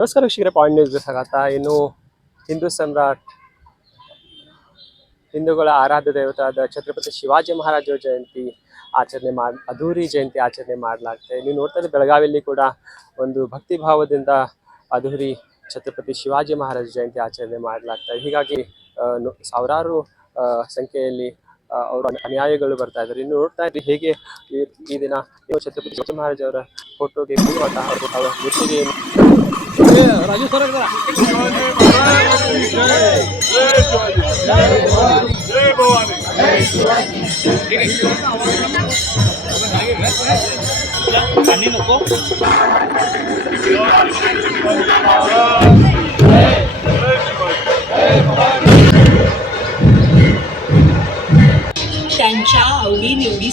ನಮಸ್ಕಾರ ವೀಕ್ಷಕರೇ, ಪಾಯಿಂಟ್ ನ್ಯೂಸ್ಗೆ ಸ್ವಾಗತ. ಇನ್ನು ಹಿಂದೂ ಸಮ್ರಾಟ್, ಹಿಂದೂಗಳ ಆರಾಧ್ಯ ದೇವತಾದ ಛತ್ರಪತಿ ಶಿವಾಜಿ ಮಹಾರಾಜರ ಜಯಂತಿ ಆಚರಣೆ ಅದ್ದೂರಿ ಜಯಂತಿ ಆಚರಣೆ ಮಾಡಲಾಗ್ತದೆ. ನೀವು ನೋಡ್ತಾ ಇದ್ದರೆ ಬೆಳಗಾವಿಯಲ್ಲಿ ಕೂಡ ಒಂದು ಭಕ್ತಿ ಭಾವದಿಂದ ಅದ್ದೂರಿ ಛತ್ರಪತಿ ಶಿವಾಜಿ ಮಹಾರಾಜ ಜಯಂತಿ ಆಚರಣೆ ಮಾಡಲಾಗ್ತದೆ. ಹೀಗಾಗಿ ಸಾವಿರಾರು ಸಂಖ್ಯೆಯಲ್ಲಿ ಅವರ ಅನುಯಾಯಿಗಳು ಬರ್ತಾ ಇದ್ದಾರೆ. ಇನ್ನು ನೋಡ್ತಾ ಇದ್ರಿ ಹೇಗೆ ಈ ದಿನ ಛತ್ರಪತಿ ಶಿವಾಜಿ ಮಹಾರಾಜ್ ಅವರ ಫೋಟೋಗೆ ಅವರ ಮೂರ್ತಿಗೆ ರಾಜು ಸರ್ त्यांच्या आवडी-निवडी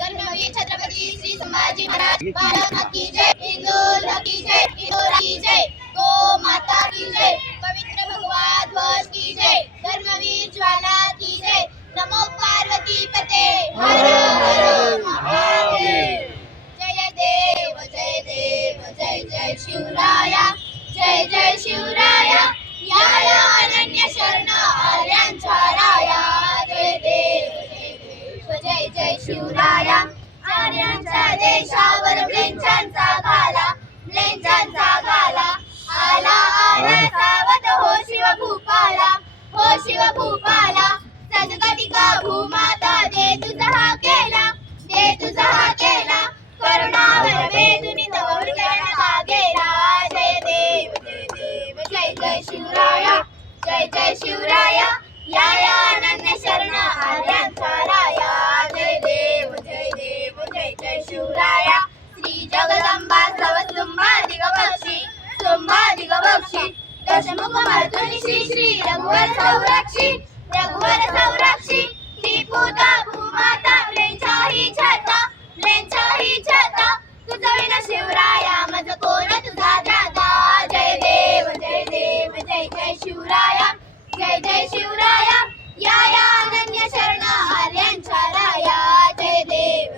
धर्मवीर छत्रपति श्री संभाजी महाराज भारत की जय, हिंदू की जय, हिंदू की जय, गो माता की जय, पवित्र भगवा ध्वज की जय, धर्मवीर ज्वाला की जय, नमो पार्वती पते हर हर महादेव, जय देव जय देव जय जय शिवराया, जय जय शिवराया, या या अनन्य शरण आर्यांचा राया, जय देव जय जय शिवराया, आर्यांच्या देशावर म्लेच्छांचा घाला, म्लेच्छांचा घाला, आला आला सावध हो शिवभूपाला, हो शिवभूपाला, सद्गतिका भूमाता दे तुझा हा केला, दे तुझा हा केला, करुणावर वेदुनी तव हृदयाला गेला, जय देव जय जय शिवराया, जय जय शिवराया, या या अनन्य शरण आर्यांचा राया, जय देव जय जय शिवराया, श्री जगदंबा सर्वसुंभा दिगबक्षी, सुंभा दिगबक्षी, दशमुख मर्दुनी श्री श्री रघुवर संरक्षी, रघुवर संरक्षी, त्रिपुता भूमाता म्लेच्छाही छता, म्लेच्छाही छता, तुझा विना शिवराया मज कोण तुझा दाता, जय देव जय जय शिवराया, जय जय शिवराया, या या अनन्य शरण आर्यांचा राया, जय देव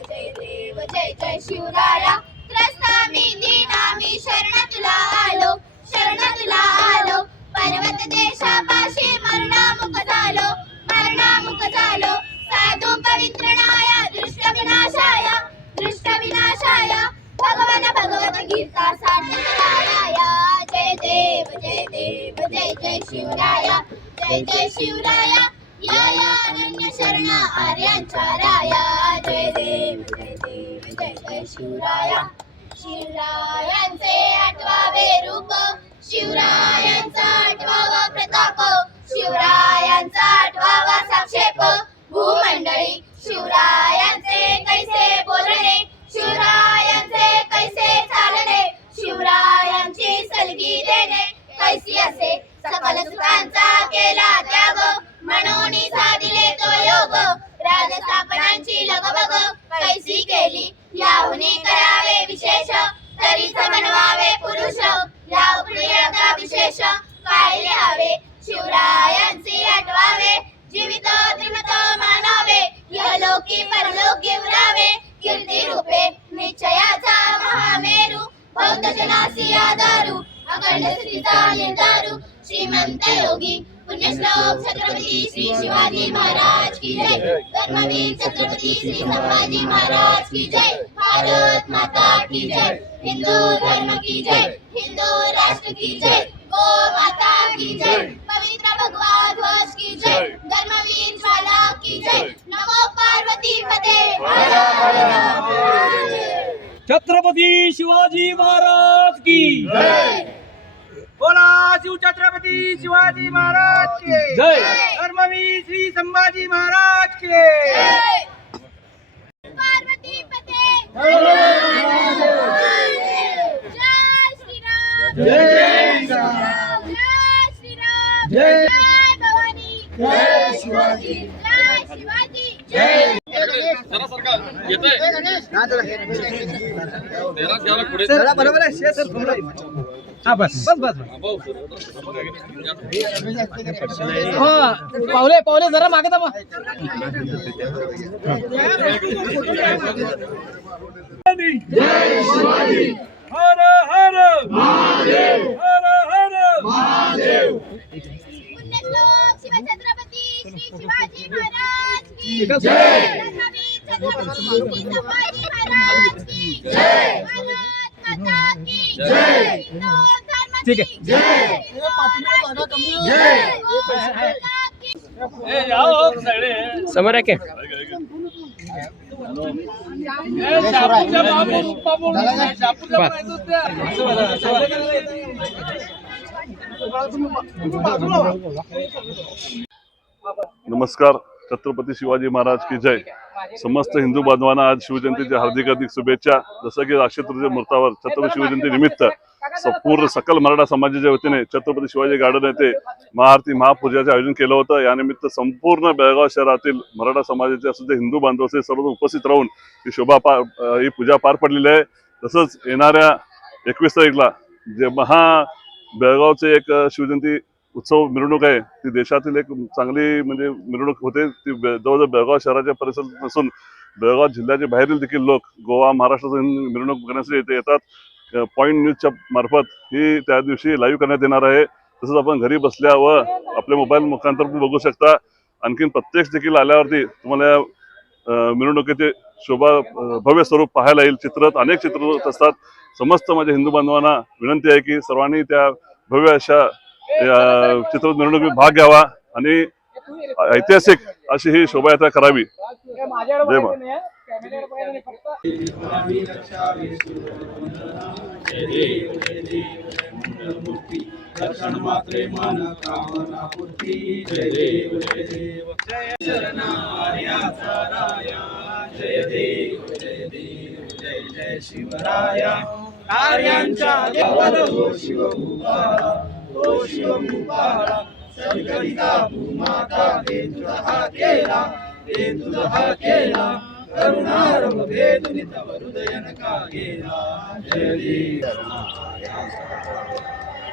जय जय शिवराया, त्रस्तामी दीनामी शरण तुला आलो, शरण तुला आलो, पर्वत देशापाशी मरणामुख झालो, मरणामुख झालो, साधू पवित्रणाया दृष्ट विनाशाया, दृष्ट विनाशाया, भगवान भगवत गीता साठया, जय देव जय जय शिवराया, जय जय शिवराया, या या अनन्य शरण आर्यांचा राया, जय देव जय जय शिवराया, शिवरायांचे आठवावे रूप, शिवरायांचा आठवावा प्रताप, शिवरायांचा आठवावा साक्षेप, भूमंडळी शिवरायांचे कैसे बोलणे, शिवरायांचे कैसे चालणे, शिवरायांची सलगी देणे कैसी असे, सकल सुखांचा केला त्याग, म्हणून साधिले तो योग, राजस्थापनांची लगबग कैसी केली, याहुनी करावे विशेष, तरीच बनवावे पुरुष, या प्रियता विशेष काय लिहावे, शिवरायांचे आठवावे, जीवित त्रिमत मानावे, यलोकी परलोकी उरावे, कीर्ती रूपे निश्चयाचा महामेरू, बौद्ध जनासी आधारू, अखंड स्थितीचा निर्धारू, श्रीमंत योगी पुण्यश्लोक छत्रपती श्री शिवाजी महाराज की जय, धर्मवीर छत्रपती श्री संभाजी महाराज की जय, भारत माता की जय, हिंदू धर्म की जय, हिंदू राष्ट्र की जय, गो माता की जय, पवित्र भगवा ध्वज की जय, धर्मवीर ज्वाला की जय, नमो पार्वती पते हर हर महादेव, छत्रपती शिवाजी महाराज की जय, बोला शिव छत्रपति शिवाजी महाराज के जय, धर्मवीर श्री संभाजी महाराज के जय, पार्वती पते जय श्री राम। जय श्रीराम जय. जय भवानी जय शिवाजी जय शिवाजी जय बरोबर आहे हा बस बस बस पावले पावले जरा मागे दाबा. जय शिवाजी हर हर महादेव हर हर महादेव. पुण्यश्लोक शिवछत्रपती श्री शिवाजी महाराज की जय. धर्मवीर छत्रपती श्री संभाजी महाराज की जय. भारत माता की जय. हिंदू धर्म ठीक की आहे. जय. जय. समोर आहे की नमस्कार. छत्रपती शिवाजी महाराज की जय. समस्त हिंदू बांधवांना आज शिवजयंतीच्या हार्दिक शुभेच्छा. जसं की अक्षय तृतीय मुहूर्तावर छत्रपती शिवजयंती निमित्त पूर्ण सकल मराठा समाजाच्या वतीने छत्रपती शिवाजी गार्डन येथे महाआरती महापूजाचे आयोजन केलं होतं. यानिमित्त संपूर्ण बेळगाव शहरातील मराठा समाजाचे असुद्धा हिंदू बांधव असे सर्व उपस्थित राहून ही पूजा पार पडलेली आहे. तसंच येणाऱ्या 21 तारीखला जे बेळगावचे एक शिवजयंती उत्सव मिरवणूक आहे ती देशातील एक चांगली म्हणजे मिरवणूक होते. ती जवळजवळ बेळगाव शहराच्या परिसरात नसून बेळगाव जिल्ह्याच्या बाहेरील देखील लोक गोवा महाराष्ट्रातून मिरवणूक बघण्यासाठी इथे येतात. पॉईंट न्यूजच्या मार्फत ही त्या दिवशी लाईव्ह करण्यात येणार आहे. तसंच आपण घरी बसल्या व आपल्या मोबाईल मुखांतर पण बघू शकता. आणखीन प्रत्यक्ष देखील आल्यावरती तुम्हाला मिरवणुकीचे शोभा भव्य स्वरूप पाहायला येईल. अनेक चित्र होत असतात. समस्त माझ्या हिंदू बांधवांना विनंती आहे की सर्वांनी त्या भव्य अशा चित्र मिरवणुकीत भाग घ्यावा आणि ऐतिहासिक अशी ही शोभायात्रा करावी. जय महाराज. जय शिवराया कार्यांच्या देवल हो शिवभूपाळा हो शिवभूपाळा सद्गरिता भूमाता दे तुझा केला करुणारव भेदुनी तव हृदयन का गेला. जय देव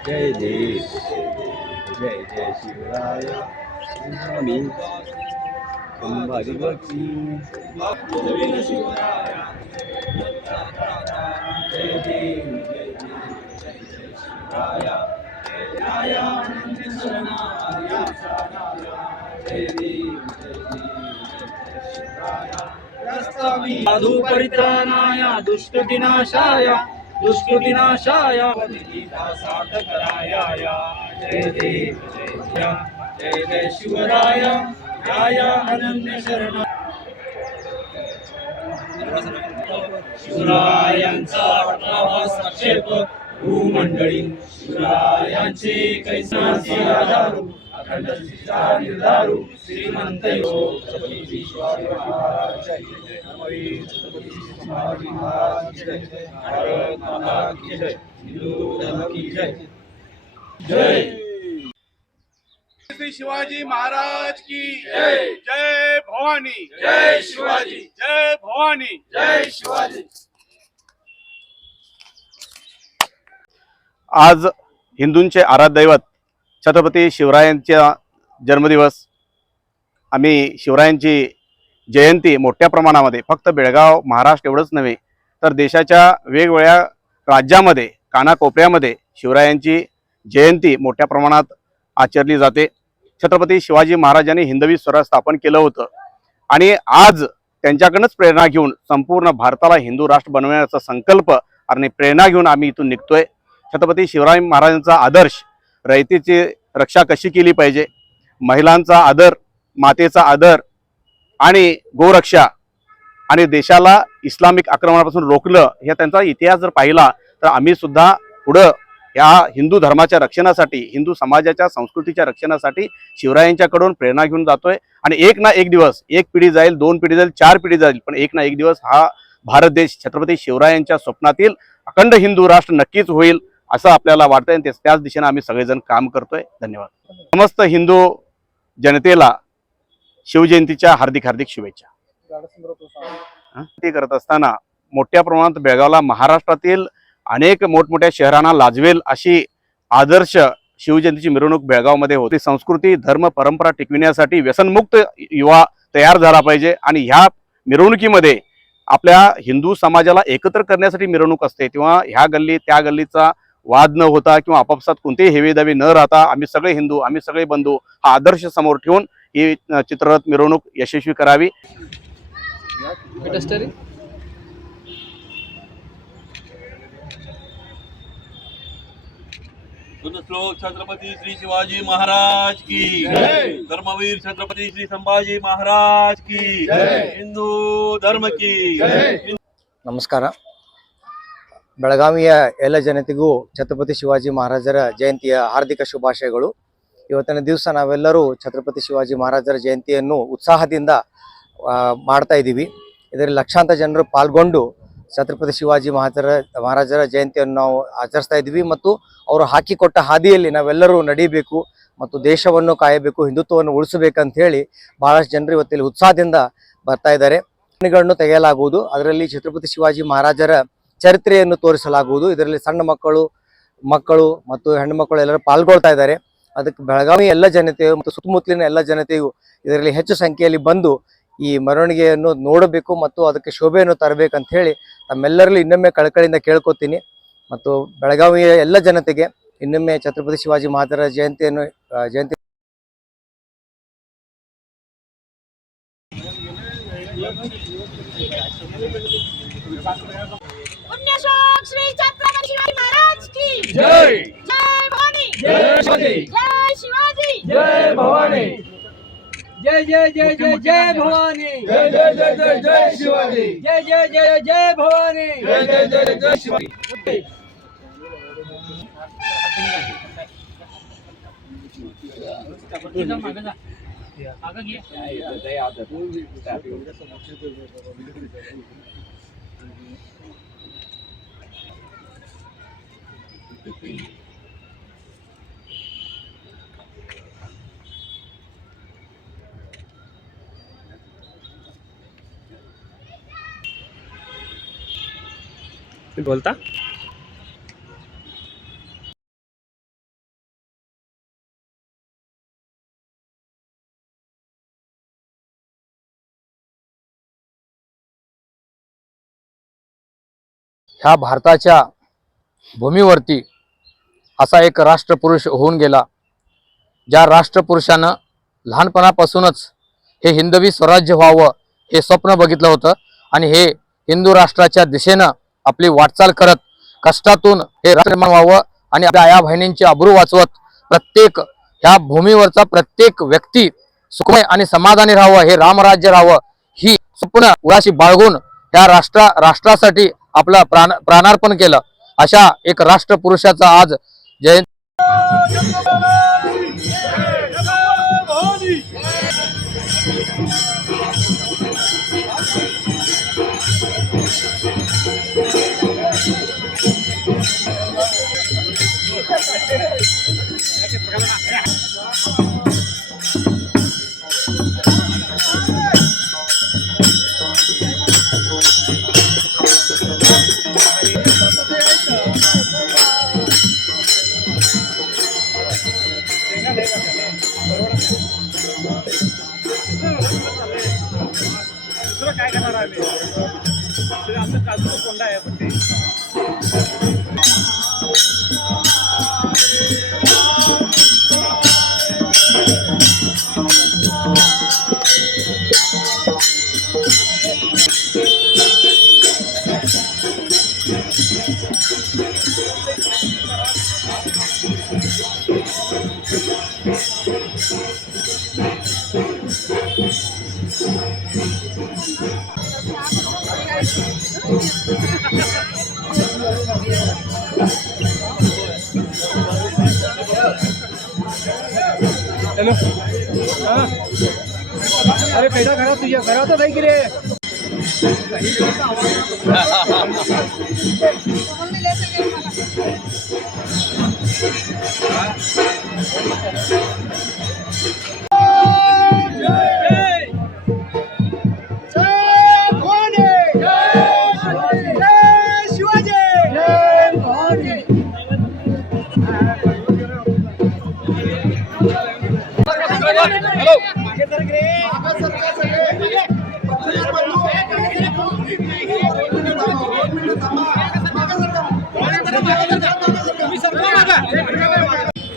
जय देव जय जय शिवराया स्वामी संभाजी भक्ती शिवराया जय देव जय जय शिवराया साधु परित्राणाय दुष्टविनाशाय गीता साधकराय. जय देव जय जय शिवराय जय अनन्य शरण. शिवरायांचा 18वा संक्षेप भूमंडळी शिवरायांचे कैसाचे आधारू अखंड सिद्धा निर्धारू श्रीमंत योग छत्रपती शिवाजी महाराज जय. धर्मवीर छत्रपती शिवाजी महाराज जय. भारत माता की जय. हिंदू धर्म की जय. जय श्री शिवाजी महाराज की जय. जय भवानी जय शिवाजी जय भवानी जय शिवाजी. आज हिंदूंचे आराध्य दैवत छत्रपती शिवरायांचा जन्मदिवस. आम्ही शिवरायांची जयंती मोठ्या प्रमाणामध्ये फक्त बेळगाव महाराष्ट्र एवढंच नव्हे तर देशाच्या वेगवेगळ्या राज्यामध्ये कानाकोपऱ्यामध्ये शिवरायांची जयंती मोठ्या प्रमाणात आचरली जाते. छत्रपती शिवाजी महाराजांनी हिंदवी स्वराज्य स्थापन केलं होतं आणि आज त्यांच्याकडूनच प्रेरणा घेऊन संपूर्ण भारताला हिंदू राष्ट्र बनवण्याचा संकल्प आणि प्रेरणा घेऊन आम्ही इथून निघतोय. छत्रपती शिवराय महाराजांचा आदर्श रयतेची रक्षा कशी केली पाहिजे, महिलांचा आदर, मातेचा आदर आणि गोरक्षा आणि देशाला इस्लामिक आक्रमणापासून रोखलं हे त्यांचा इतिहास जर पाहिला तर आम्ही सुद्धा पुढं या हिंदू धर्माच्या रक्षणासाठी हिंदू समाजाच्या संस्कृतीच्या रक्षणासाठी शिवरायांच्याकडून प्रेरणा घेऊन जातोय. आणि एक ना एक दिवस एक पिढी जाईल, 2 पिढी जाईल, 4 पिढी जाईल, पण एक ना एक दिवस हा भारत देश छत्रपती शिवरायांच्या स्वप्नातील अखंड हिंदू राष्ट्र नक्कीच होईल. असं आपल्याला वाटतंय आणि त्याच दिशेने आम्ही सगळेजण काम करतोय. धन्यवाद. समस्त हिंदू जनतेला शिवजयंतीच्या हार्दिक शुभेच्छा. ते करत असताना मोठ्या प्रमाणात बेळगावला महाराष्ट्रातील अनेक मोठमोठ्या शहरांना लाजवेल अशी आदर्श शिवजयंतीची मिरवणूक बेळगावमध्ये होती. संस्कृती, धर्म, परंपरा टिकविण्यासाठी व्यसनमुक्त युवा तयार झाला पाहिजे आणि ह्या मिरवणुकीमध्ये आपल्या हिंदू समाजाला एकत्र करण्यासाठी मिरवणूक असते. तेव्हा ह्या गल्ली त्या गल्लीचा वाद न होता किंवा आपापसात कोणतेही हेवेदावे न राहता आम्ही सगळे हिंदू, आम्ही सगळे बंधू हा आदर्श समोर ठेवून ही चित्ररथ मिरवणूक यशस्वी करावी. श्लोक छत्रपती श्री शिवाजी महाराज की धर्मवीर छत्रपती श्री संभाजी महाराज की हिंदू धर्म की. ನಮಸ್ಕಾರ. ಬೆಳಗಾವಿಯ ಎಲ್ಲ ಜನತೆಗೂ ಛತ್ರಪತಿ ಶಿವಾಜಿ ಮಹಾರಾಜರ ಜಯಂತಿಯ ಹಾರ್ದಿಕ ಶುಭಾಶಯಗಳು. ಇವತ್ತಿನ ದಿವಸ ನಾವೆಲ್ಲರೂ ಛತ್ರಪತಿ ಶಿವಾಜಿ ಮಹಾರಾಜರ ಜಯಂತಿಯನ್ನು ಉತ್ಸಾಹದಿಂದ ಮಾಡ್ತಾ ಇದ್ದೀವಿ. ಇದರಲ್ಲಿ ಲಕ್ಷಾಂತರ ಜನರು ಪಾಲ್ಗೊಂಡು ಛತ್ರಪತಿ ಶಿವಾಜಿ ಮಹಾರಾಜರ ಜಯಂತಿಯನ್ನು ನಾವು ಆಚರಿಸ್ತಾ ಇದ್ದೀವಿ ಮತ್ತು ಅವರು ಹಾಕಿಕೊಟ್ಟ ಹಾದಿಯಲ್ಲಿ ನಾವೆಲ್ಲರೂ ನಡೀಬೇಕು ಮತ್ತು ದೇಶವನ್ನು ಕಾಯಬೇಕು, ಹಿಂದುತ್ವವನ್ನು ಉಳಿಸಬೇಕಂತ ಹೇಳಿ ಬಹಳಷ್ಟು ಜನರು ಇವತ್ತಿಲ್ಲಿ ಉತ್ಸಾಹದಿಂದ ಬರ್ತಾ ಇದ್ದಾರೆ. ಗಳನ್ನು ತೆಗೆಯಲಾಗುವುದು, ಅದರಲ್ಲಿ ಛತ್ರಪತಿ ಶಿವಾಜಿ ಮಹಾರಾಜರ ಚರಿತ್ರೆಯನ್ನು ತೋರಿಸಲಾಗುವುದು. ಇದರಲ್ಲಿ ಸಣ್ಣ ಮಕ್ಕಳು ಮತ್ತು ಹೆಣ್ಣು ಮಕ್ಕಳು ಎಲ್ಲರೂ ಪಾಲ್ಗೊಳ್ತಾ ಇದ್ದಾರೆ. ಅದಕ್ಕೆ ಬೆಳಗಾವಿ ಎಲ್ಲ ಜನತೆಯು ಮತ್ತು ಸುತ್ತಮುತ್ತಲಿನ ಎಲ್ಲ ಜನತೆಯು ಇದರಲ್ಲಿ ಹೆಚ್ಚು ಸಂಖ್ಯೆಯಲ್ಲಿ ಬಂದು ಈ ಮೆರವಣಿಗೆಯನ್ನು ನೋಡಬೇಕು ಮತ್ತು ಅದಕ್ಕೆ ಶೋಭೆಯನ್ನು ತರಬೇಕಂತ ಹೇಳಿ ತಮ್ಮೆಲ್ಲರಲ್ಲೂ ಇನ್ನೊಮ್ಮೆ ಕಳಕಳಿಯಿಂದ ಕೇಳ್ಕೊತೀನಿ. ಮತ್ತು ಬೆಳಗಾವಿಯ ಎಲ್ಲ ಜನತೆಗೆ ಇನ್ನೊಮ್ಮೆ ಛತ್ರಪತಿ ಶಿವಾಜಿ ಮಹಾರಾಜರ ಜಯಂತಿ पुण्यश्लोक श्री छत्रपती शिवाजी महाराज की जय. जय भवानी. जय शिवाजी. जय शिवाजी. जय भवानी. जय जय जय जय जय भवानी. जय जय जय जय जय शिवाजी. जय जय जय जय भवानी. जय जय जय जय शिवाजी. बोलता ह्या भारताच्या भूमीवरती असा एक राष्ट्रपुरुष होऊन गेला, ज्या राष्ट्रपुरुषानं लहानपणापासूनच हे हिंदवी स्वराज्य व्हावं हे स्वप्न बघितलं होतं आणि हे हिंदू राष्ट्राच्या दिशेनं आपली वाटचाल करत कष्टातून हे राष्ट्र निर्माण व्हावं आणि आपल्या आया बहिणींची अब्रू वाचवत प्रत्येक ह्या भूमीवरचा प्रत्येक व्यक्ती सुखमय आणि समाधानी राहावं, हे रामराज्य राहावं ही स्वप्न उराशी बाळगून ह्या राष्ट्रासाठी आपलं प्राणार्पण केलं. अशा एक राष्ट्रपुरुषाचा आज जयंती. काय करणार आम्ही आमचं काजू कोंडा आहे पण ते हॅलो अरे पैसा घरात तुझ्या घरातच आहे की रे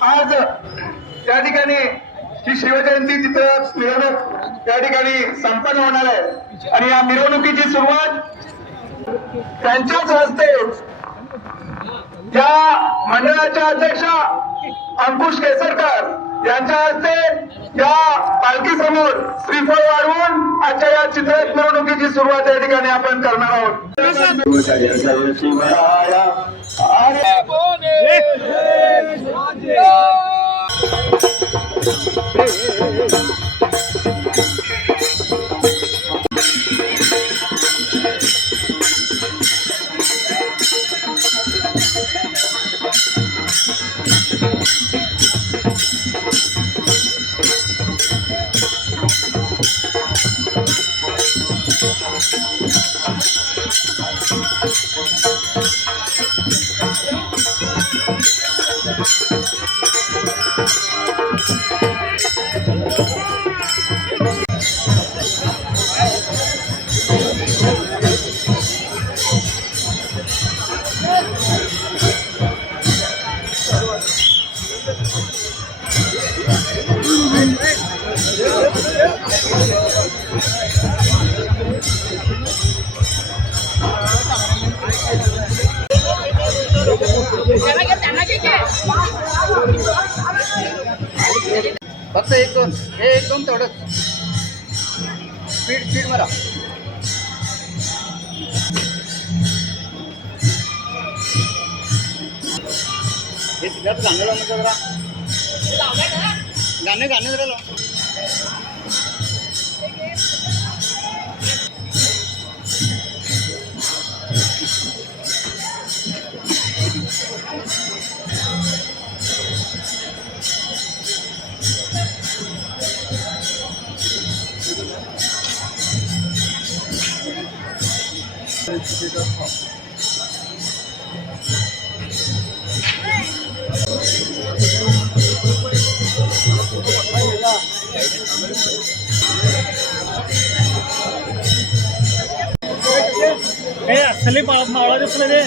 आज त्या ठिकाणी ही शिवजयंती तिथं मिरवणूक त्या ठिकाणी संपन्न होणार आहे आणि या मिरवणुकीची सुरुवात त्यांच्याच हस्ते या मंडळाच्या अध्यक्षा अंकुश केसरकर यांच्या हस्ते या पालखी समोर श्रीफळ वाढवून आजच्या या चित्ररथ मिरवणुकीची सुरुवात या ठिकाणी आपण करणार आहोत. फक्त एक दोन तेवढंच स्पीड मारा. गाणे जरा लाव. असली मावळा दिसलं रे.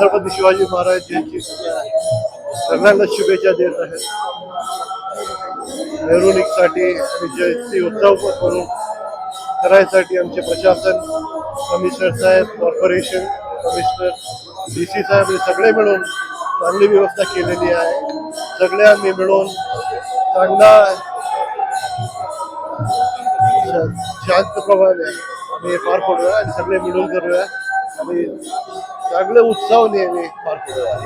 छत्रपती शिवाजी महाराज यांची सगळ्यांना शुभेच्छा देत आहे. मिरवणुकीसाठी आणि जयंती उत्सव करून करायसाठी आमचे प्रशासन, कमिशनर साहेब, कॉर्पोरेशन कमिशनर, DC साहेब हे सगळे मिळून चांगली व्यवस्था केलेली आहे. सगळ्यांनी मिळून चांगला शांतप्रमाणे आम्ही पार पडूया आणि सगळे मिळून करूया आणि चांगले उत्सव नेहमी पार पडूया.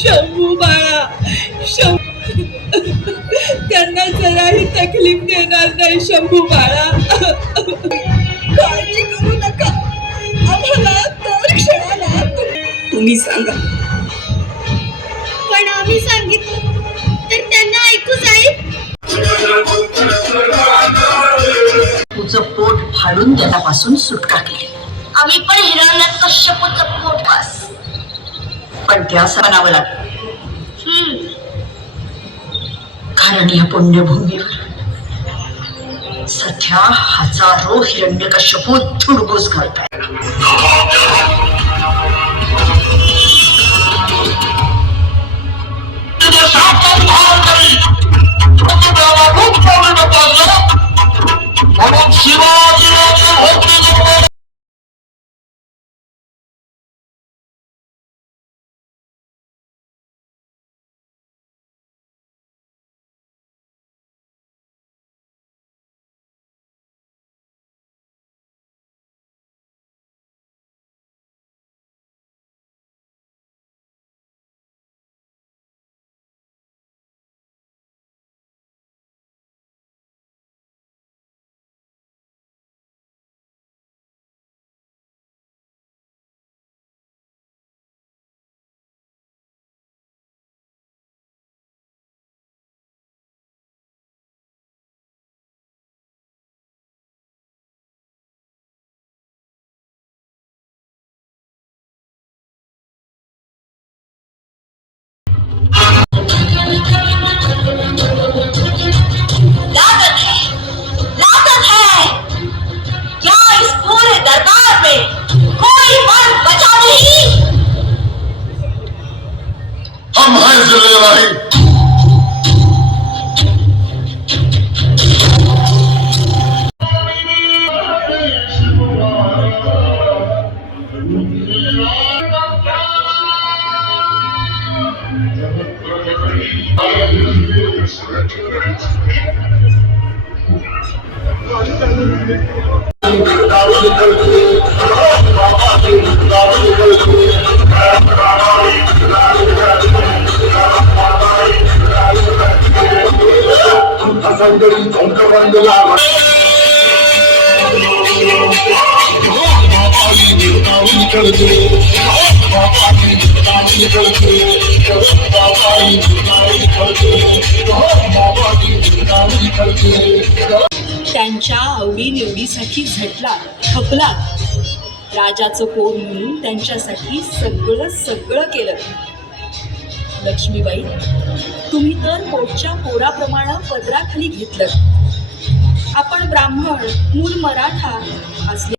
शंभू बाळा, त्यांना जराही तकलीफ देणार नाही. शंभू बाळा, काळजी करू नका. आम्हाला तर क्षणाला तुम्ही सांगा. पण आम्ही सांगितलं तर त्यांना ऐकू जाईल. तुझं पोट फाडून त्यापासून सुटका केली. आम्ही पण हिरण्यात कश्यपूचं पोट वास. पण त्यास बनावं लागलं. कारण या पुण्यभूमीवर सध्या हजारो हिरण्यकश्यपू धुडगूस घालतायत. लागत है क्या इस पूरे दरबार में कोई मर्द बचा नहीं? हम हैं जिम्मेदारी। त्यांच्या आवडीनिवडीसाठी झटला थकला राजाचं पोर म्हणून त्यांच्यासाठी सगळं सगळं केलं. लक्ष्मीबाई, तुम्ही तर पोटच्या पोराप्रमाणे पदराखाली घेतलं. आपण ब्राह्मण मूळ मराठा असले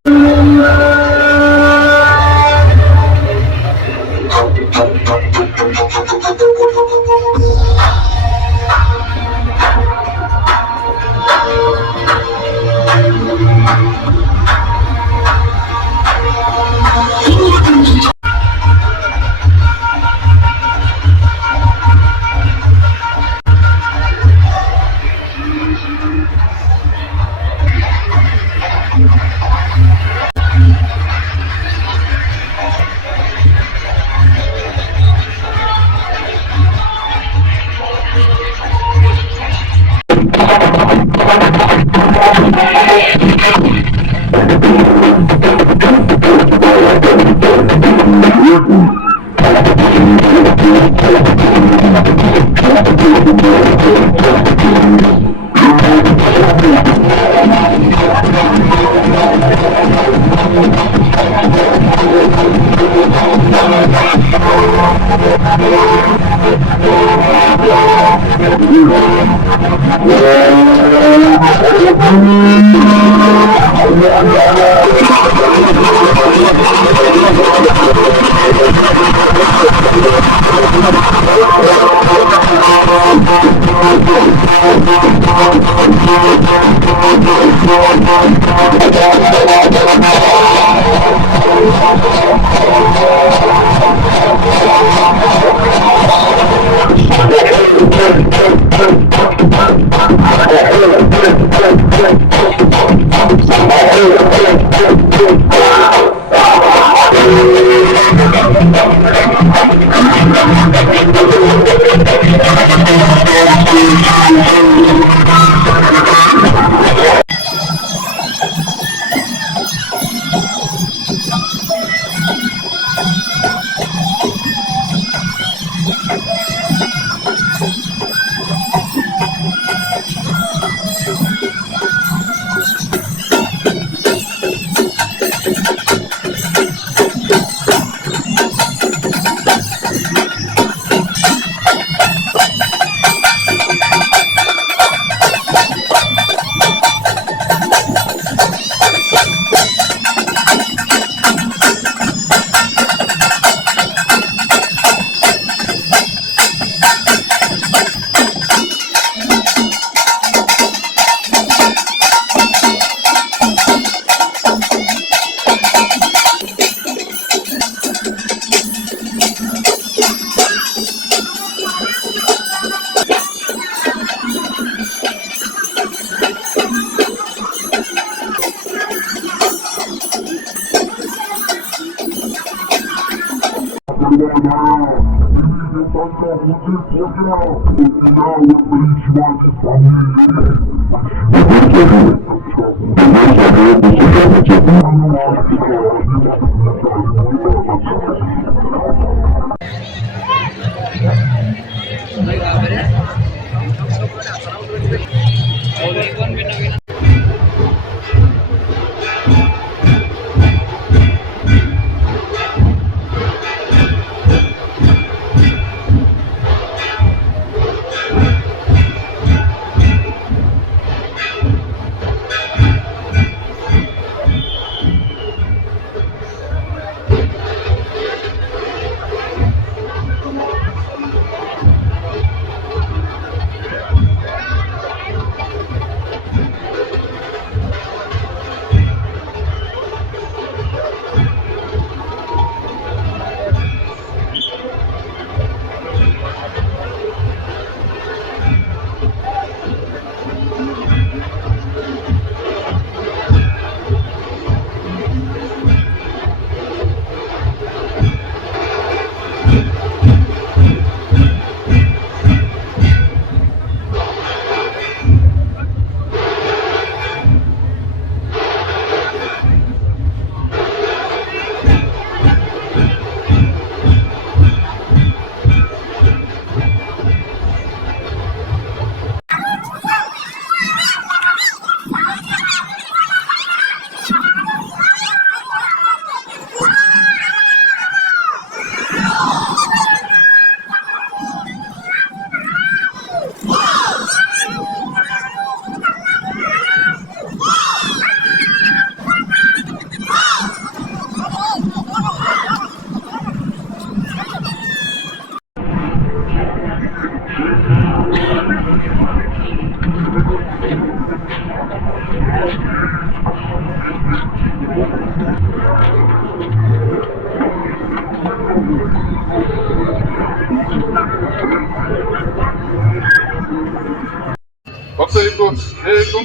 फक्त एक दोन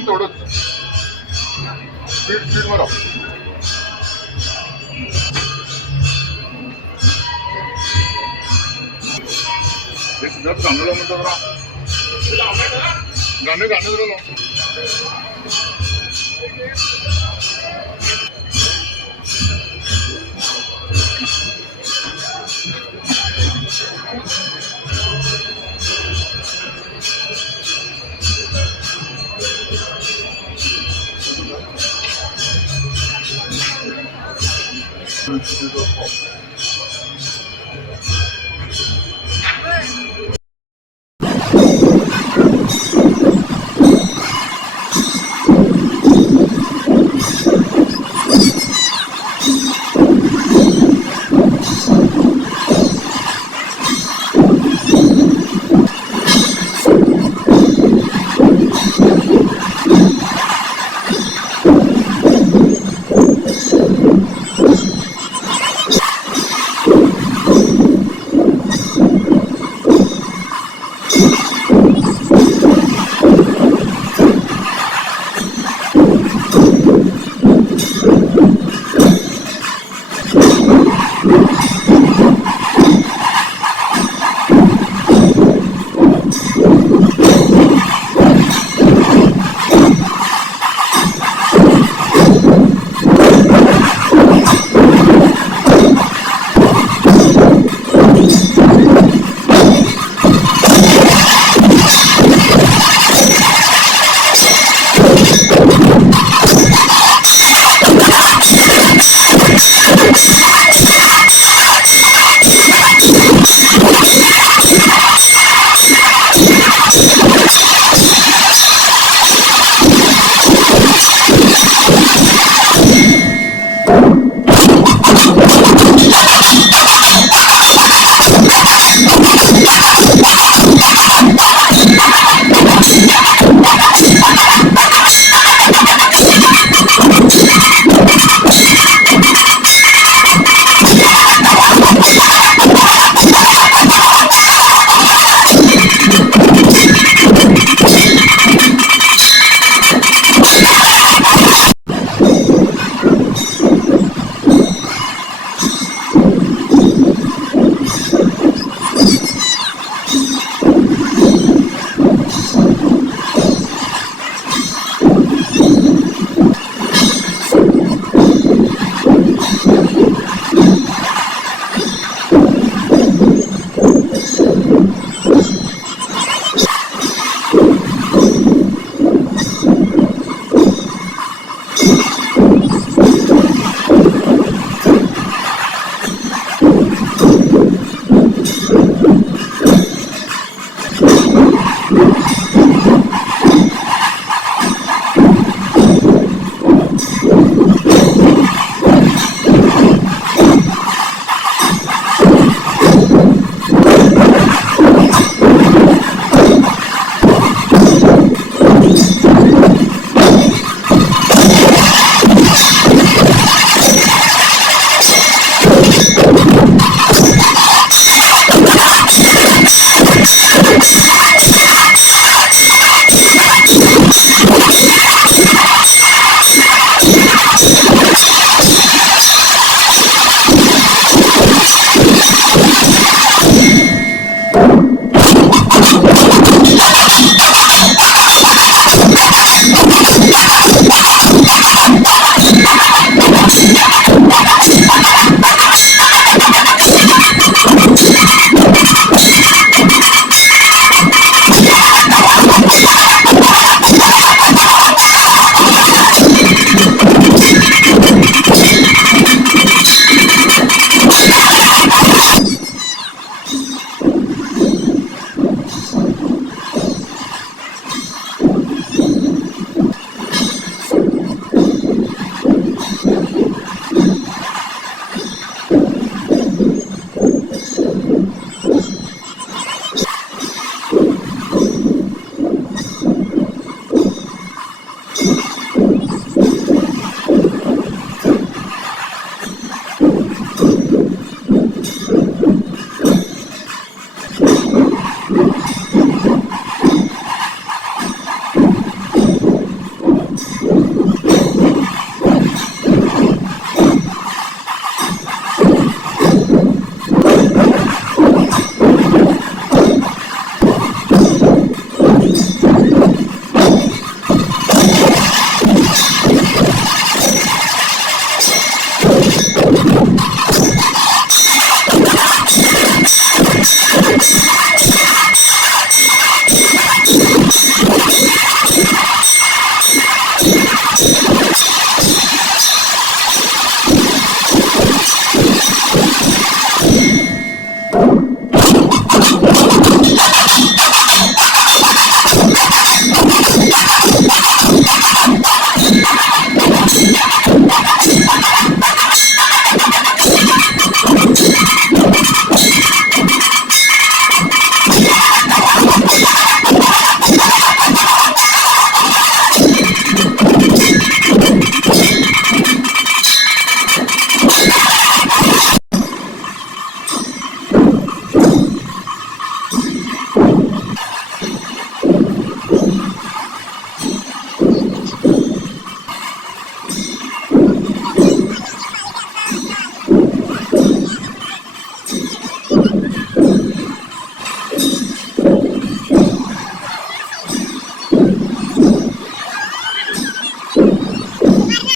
तेवढंच स्पीड मारा. गाणं म्हणतो गाणं गाणं जरा